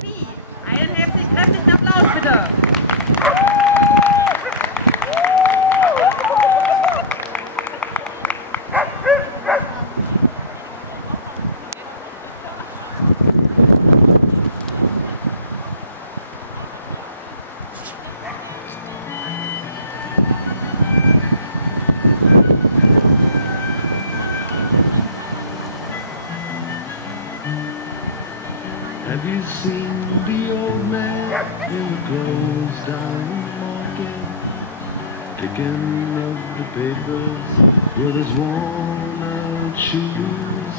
Sie. Einen heftig kräftigen Applaus bitte. Have you seen the old man in the closed down market, picking up the papers with his worn out shoes?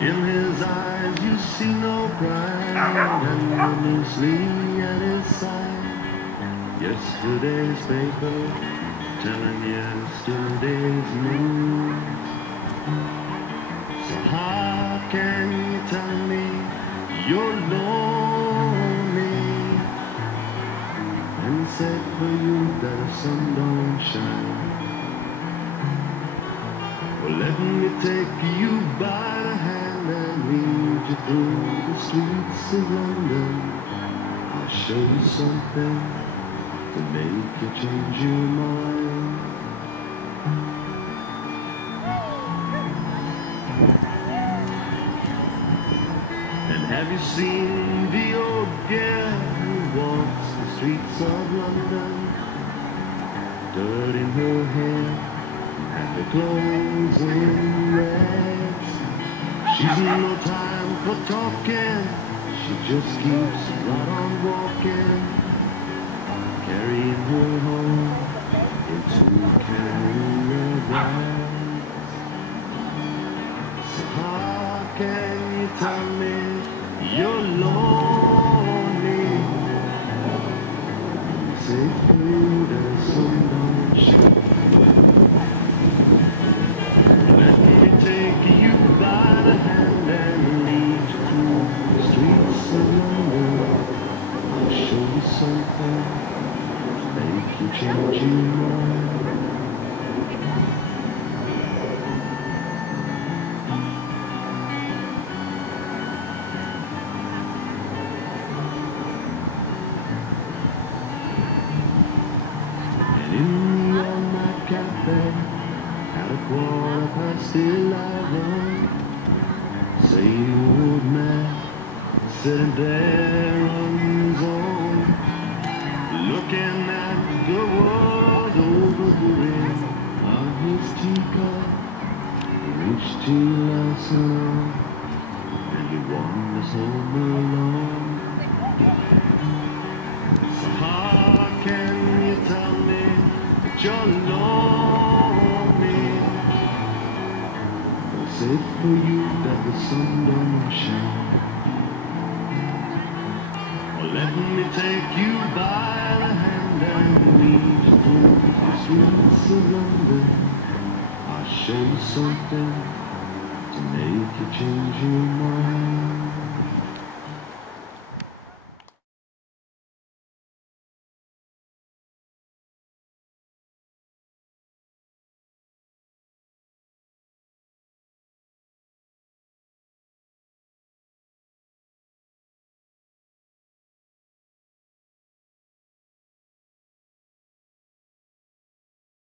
In his eyes you see no pride, and loosely at his side, yesterday's paper telling yesterday's news. So how can you tell me you're lonely and sad for you that the sun don't shine? Well, let me take you by the hand and lead you through the streets of London. I'll show you something to make you change your mind. Have you seen the old girl who walks the streets of London, dirt in her hair and her clothes in rags? She's no time for talking, she just keeps right on walking, carrying her home in two carrier bags. So how can you tell me you're lonely? Safe for you that the sun don't shine. Let me take you by the hand and lead you through the streets of London. I'll show you something to make you change your mind. At 11:15, same old man sitting there on his own, looking at the world over the rim of his teacup. He reached to last on, and he wanders home alone. So how can you tell me that you're lonely? It's safe for you that the sun don't shine. Well, let me take you by the hand and lead you through the streets of London. I'll show you something to make you change your mind.